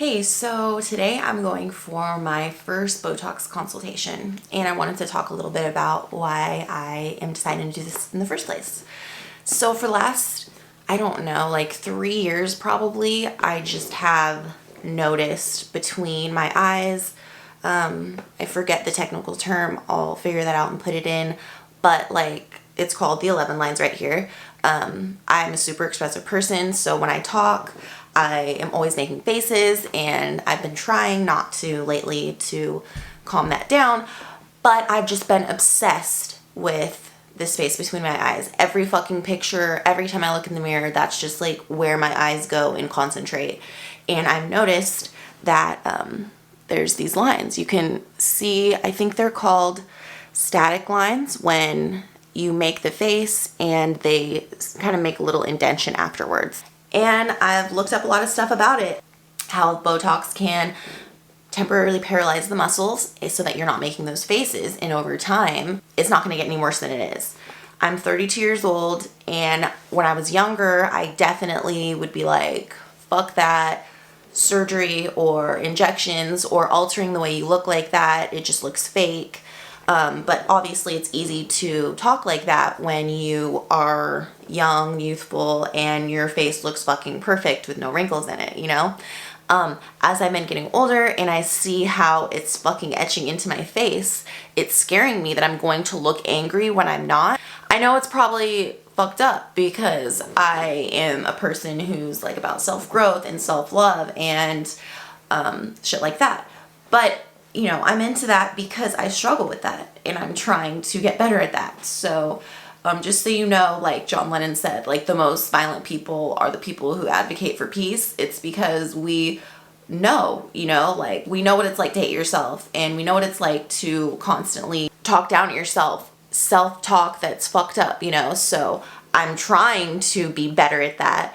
Hey, so today I'm going for my first Botox consultation, and I wanted to talk a little bit about why I am deciding to do this in the first place. So for the last, I don't know, like 3 years probably, I just have noticed between my eyes, I forget the technical term, I'll figure that out and put it in, but like it's called the 11 lines right here. I'm a super expressive person, so when I talk, I am always making faces, and I've been trying not to lately to calm that down, but I've just been obsessed with the space between my eyes. Every fucking picture, every time I look in the mirror, that's just like where my eyes go and concentrate. And I've noticed that there's these lines. You can see, I think they're called static lines when you make the face and they kind of make a little indentation afterwards. And I've looked up a lot of stuff about it, how Botox can temporarily paralyze the muscles so that you're not making those faces, and over time it's not going to get any worse than it is. I'm 32 years old, and when I was younger I definitely would be like, fuck that, surgery or injections or altering the way you look like that, it just looks fake. But obviously it's easy to talk like that when you are young, youthful, and your face looks fucking perfect with no wrinkles in it, you know? As I've been getting older and I see how it's fucking etching into my face, it's scaring me that I'm going to look angry when I'm not. I know it's probably fucked up because I am a person who's like about self-growth and self-love and shit like that. But you know, I'm into that because I struggle with that and I'm trying to get better at that. So just so you know, like John Lennon said, like the most violent people are the people who advocate for peace. It's because we know, you know, like we know what it's like to hate yourself, and we know what it's like to constantly talk down at yourself, self-talk that's fucked up, you know. So I'm trying to be better at that.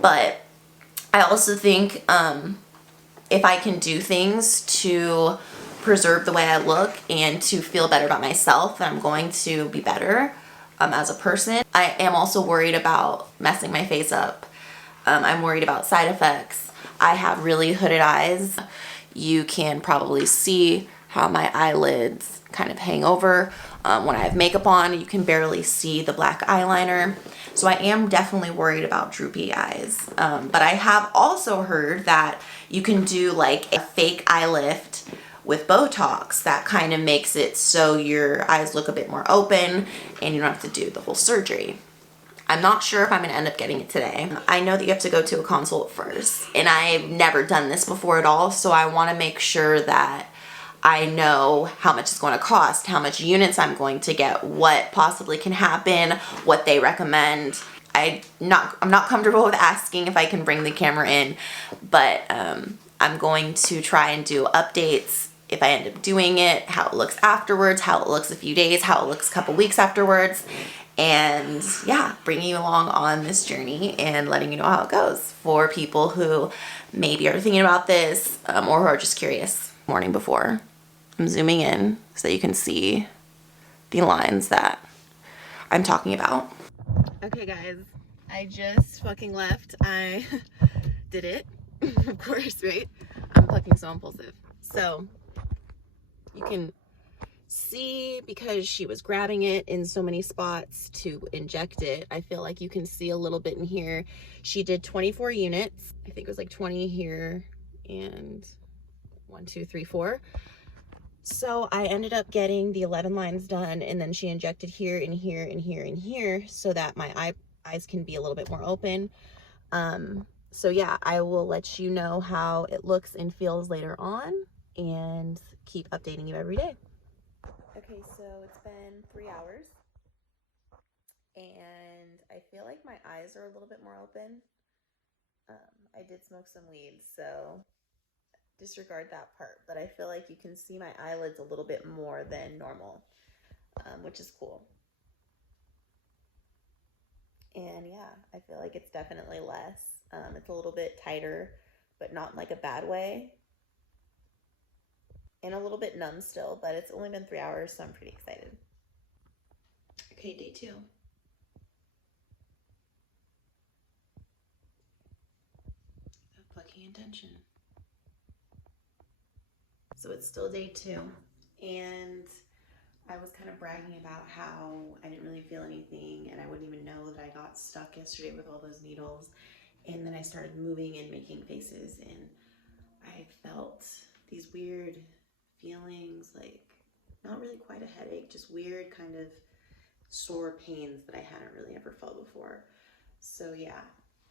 But I also think if I can do things to preserve the way I look and to feel better about myself, then I'm going to be better as a person. I am also worried about messing my face up. I'm worried about side effects. I have really hooded eyes. You can probably see how my eyelids kind of hang over. When I have makeup on, you can barely see the black eyeliner. So I am definitely worried about droopy eyes. But I have also heard that you can do like a fake eye lift with Botox that kind of makes it so your eyes look a bit more open and you don't have to do the whole surgery. I'm not sure if I'm going to end up getting it today. I know that you have to go to a consult first, and I've never done this before at all, so I want to make sure that I know how much it's going to cost, how much units I'm going to get, what possibly can happen, what they recommend. I'm not comfortable with asking if I can bring the camera in, but I'm going to try and do updates if I end up doing it, how it looks afterwards, how it looks a few days, how it looks a couple weeks afterwards, and yeah, bringing you along on this journey and letting you know how it goes for people who maybe are thinking about this or who are just curious. Morning before, I'm zooming in so you can see the lines that I'm talking about. Okay guys, I just fucking left. I did it, of course, right? I'm fucking so impulsive. So you can see, because she was grabbing it in so many spots to inject it, I feel like you can see a little bit in here. She did 24 units. I think it was like 20 here and 1, 2, 3, 4. So I ended up getting the 11 lines done, and then she injected here and here and here and here so that my eyes can be a little bit more open. So yeah, I will let you know how it looks and feels later on and keep updating you every day. Okay, so it's been 3 hours and I feel like my eyes are a little bit more open. I did smoke some weed, so disregard that part, but I feel like you can see my eyelids a little bit more than normal, which is cool. And yeah, I feel like it's definitely less. It's a little bit tighter, but not in like a bad way. And a little bit numb still, but it's only been 3 hours, so I'm pretty excited. Okay, day 2. Fucking intention. So it's still day 2, and I was kind of bragging about how I didn't really feel anything and I wouldn't even know that I got stuck yesterday with all those needles. And then I started moving and making faces, and I felt these weird feelings, like not really quite a headache, just weird kind of sore pains that I hadn't really ever felt before. So yeah,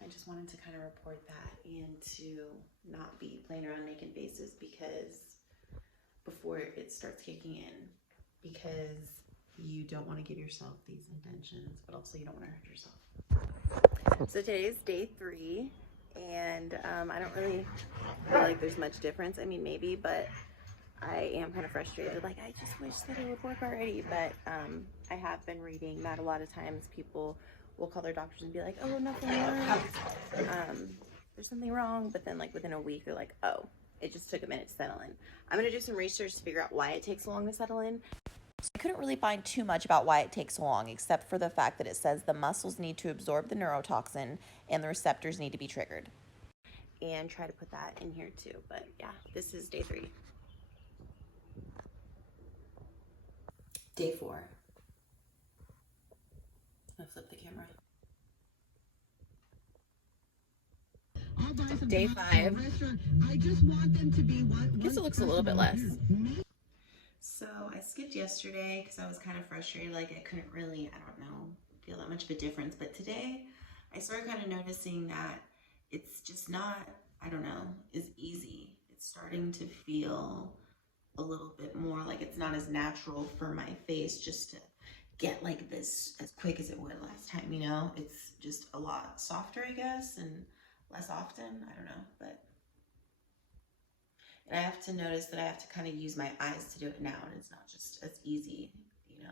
I just wanted to kind of report that and to not be playing around making faces before it starts kicking in, because you don't want to give yourself these intentions, but also you don't want to hurt yourself. So today is day 3, and I don't really feel like there's much difference. I mean, maybe, but I am kind of frustrated. Like, I just wish that it would work already, but I have been reading that a lot of times people will call their doctors and be like, oh, nothing worked. There's something wrong, but then like within a week, they're like, oh, it just took a minute to settle in. I'm going to do some research to figure out why it takes so long to settle in. I couldn't really find too much about why it takes so long, except for the fact that it says the muscles need to absorb the neurotoxin and the receptors need to be triggered. And try to put that in here too. But yeah, this is day 3. Day 4. I'm gonna flip the camera. Day 5. I just want them to be I guess it looks a little bit less. So I skipped yesterday because I was kind of frustrated. Like, I couldn't really, I don't know, feel that much of a difference. But today I started kind of noticing that it's just not, I don't know, as easy. It's starting to feel a little bit more like it's not as natural for my face just to get like this as quick as it would last time, you know? It's just a lot softer, I guess, and less often. I don't know, but and I have to notice that I have to kind of use my eyes to do it now, and it's not just as easy, you know?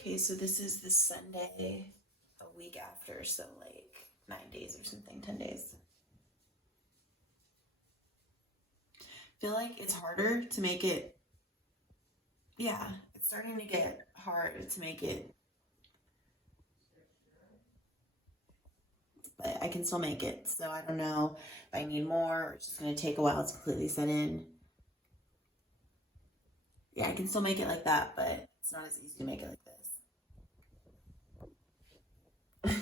Okay, so this is the Sunday a week after, so like 9 days or something, 10 days. I feel like it's harder to make it, yeah, it's starting to get hard to make it, but I can still make it. So I don't know if I need more or it's just going to take a while to completely set in. Yeah, I can still make it like that, but it's not as easy to make it like this.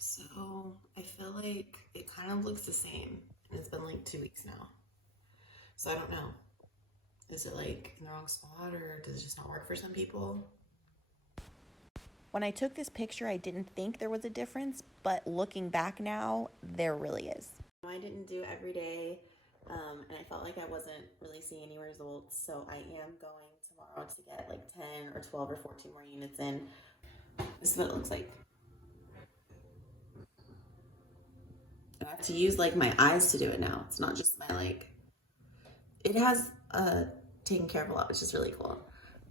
So I feel like it kind of looks the same, and it's been like 2 weeks now. So I don't know. Is it like in the wrong spot, or does it just not work for some people? When I took this picture, I didn't think there was a difference, but looking back now, there really is. I didn't do every day, and I felt like I wasn't really seeing any results, so I am going tomorrow to get like 10 or 12 or 14 more units in. This is what it looks like. I have to use like my eyes to do it now. It's not just my like, it has taken care of a lot, which is really cool.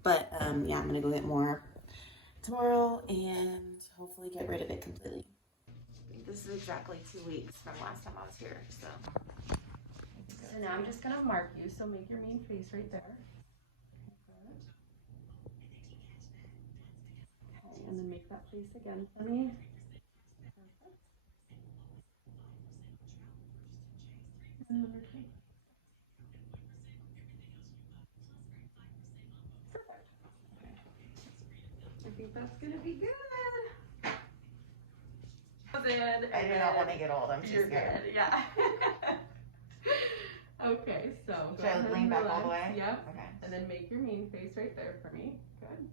But yeah, I'm gonna go get more tomorrow and hopefully get rid of it completely. This is exactly 2 weeks from last time I was here, so. So now I'm just gonna mark you, so make your main face right there. Okay, and then make that face again for me. Perfect. And another time. Perfect. Okay. I think that's gonna be good. I do not want to get old. I'm too scared. Good. Yeah. Okay, so go should I ahead lean and back relax. all the way? Yep. Okay. And then make your main face right there for me. Good.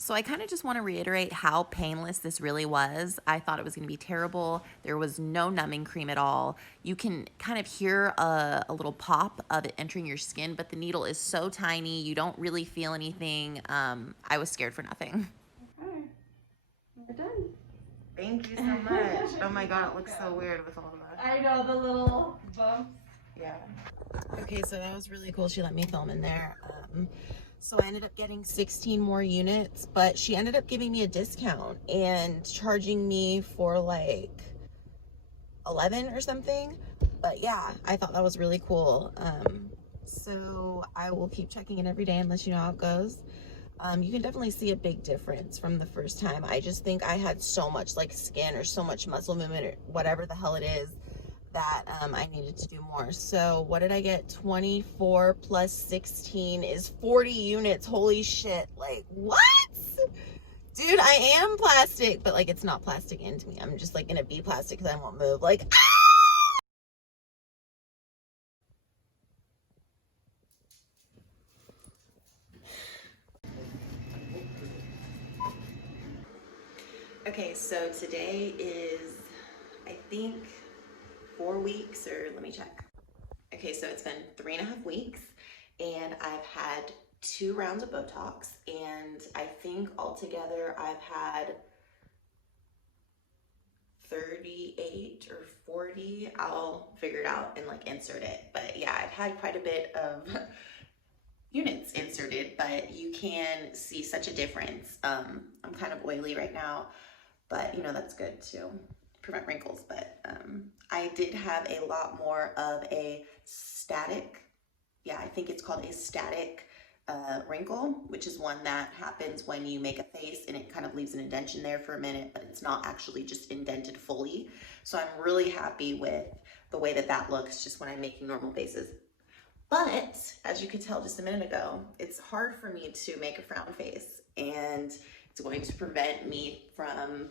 So I kind of just want to reiterate how painless this really was. I thought it was going to be terrible. There was no numbing cream at all. You can kind of hear a little pop of it entering your skin, but the needle is so tiny. You don't really feel anything. I was scared for nothing. Okay. We're done. Thank you so much. Oh my God, it looks so weird with all of that. I know, the little bumps. Yeah. Okay, so that was really cool. She let me film in there. So I ended up getting 16 more units, but she ended up giving me a discount and charging me for like 11 or something. But yeah, I thought that was really cool. So I will keep checking in every day and let you know how it goes. You can definitely see a big difference from the first time. I just think I had so much like skin or so much muscle movement or whatever the hell it is that I needed to do more. So what did I get? 24 plus 16 is 40 units. Holy shit. Like, what? Dude, I am plastic, but like it's not plastic into me. I'm just like gonna be plastic because I won't move. Like, okay, so today is, I think, 4 weeks, or let me check. Okay, so it's been 3.5 weeks, and I've had 2 rounds of Botox, and I think altogether I've had 38 or 40. I'll figure it out and like insert it. But yeah, I've had quite a bit of units inserted, but you can see such a difference. I'm kind of oily right now, but you know, that's good to prevent wrinkles. But I did have a lot more of a static, yeah, I think it's called a static wrinkle, which is one that happens when you make a face and it kind of leaves an indentation there for a minute, but it's not actually just indented fully. So I'm really happy with the way that that looks just when I'm making normal faces. But as you could tell just a minute ago, it's hard for me to make a frown face, and it's going to prevent me from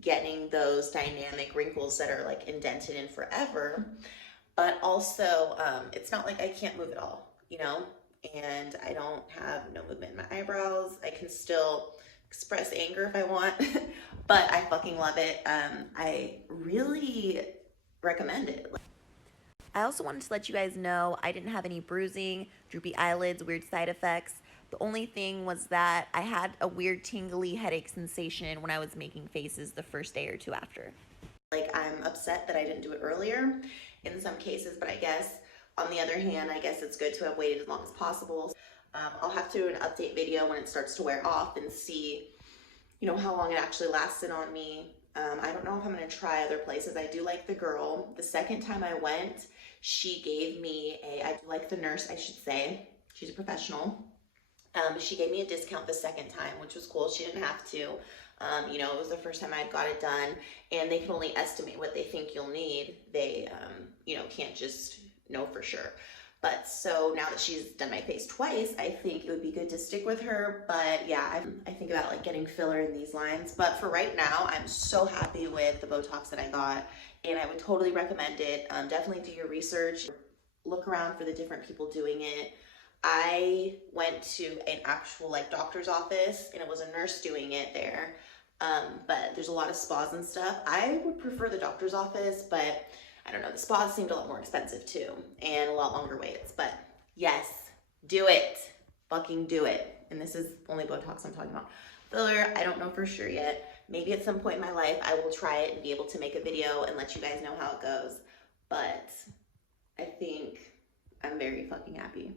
getting those dynamic wrinkles that are like indented in forever. But also, it's not like I can't move at all, you know? And I don't have no movement in my eyebrows. I can still express anger if I want, but I fucking love it. I really recommend it. I also wanted to let you guys know I didn't have any bruising, droopy eyelids, weird side effects. The only thing was that I had a weird tingly headache sensation when I was making faces the first day or two after. Like, I'm upset that I didn't do it earlier in some cases, but I guess on the other hand, I guess it's good to have waited as long as possible. I'll have to do an update video when it starts to wear off and see, you know, how long it actually lasted on me. I don't know if I'm gonna try other places. I do like the girl. The second time I went, she gave me I do like the nurse, I should say. She's a professional. She gave me a discount the second time, which was cool. She didn't have to. You know, it was the first time I got it done, and they can only estimate what they think you'll need. They, you know, can't just know for sure. But so now that she's done my face twice, I think it would be good to stick with her. But yeah, I think about like getting filler in these lines. But for right now, I'm so happy with the Botox that I got, and I would totally recommend it. Definitely do your research, look around for the different people doing it. I went to an actual like doctor's office, and it was a nurse doing it there. But there's a lot of spas and stuff. I would prefer the doctor's office, but I don't know, the spas seemed a lot more expensive too, and a lot longer waits. But yes, do it. Fucking do it. And this is only Botox I'm talking about. Filler, I don't know for sure yet. Maybe at some point in my life I will try it and be able to make a video and let you guys know how it goes. But I think I'm very fucking happy.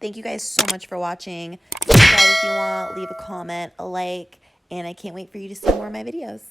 Thank you guys so much for watching. Subscribe if you want, leave a comment, a like, and I can't wait for you to see more of my videos.